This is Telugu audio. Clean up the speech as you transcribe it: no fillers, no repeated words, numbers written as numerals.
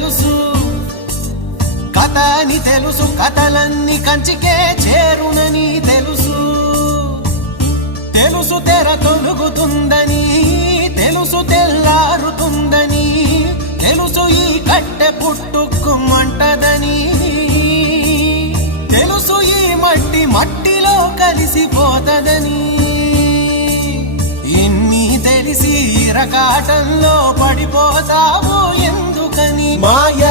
తెలుసు, కథ అని తెలుసు, కథలన్నీ కంచికే చేరునని తెలుసు. తెలుసు తెర తొలుగుతుందని, తెలుసు తెల్లారుతుందని, తెలుసు ఈ కట్టె పుట్టుకుమంటదని, తెలుసు ఈ మట్టి మట్టిలో కలిసిపోతదని. ఇన్ని తెలిసి ఇరకాటంలో పడిపోతావు ఎందుకని? మాయ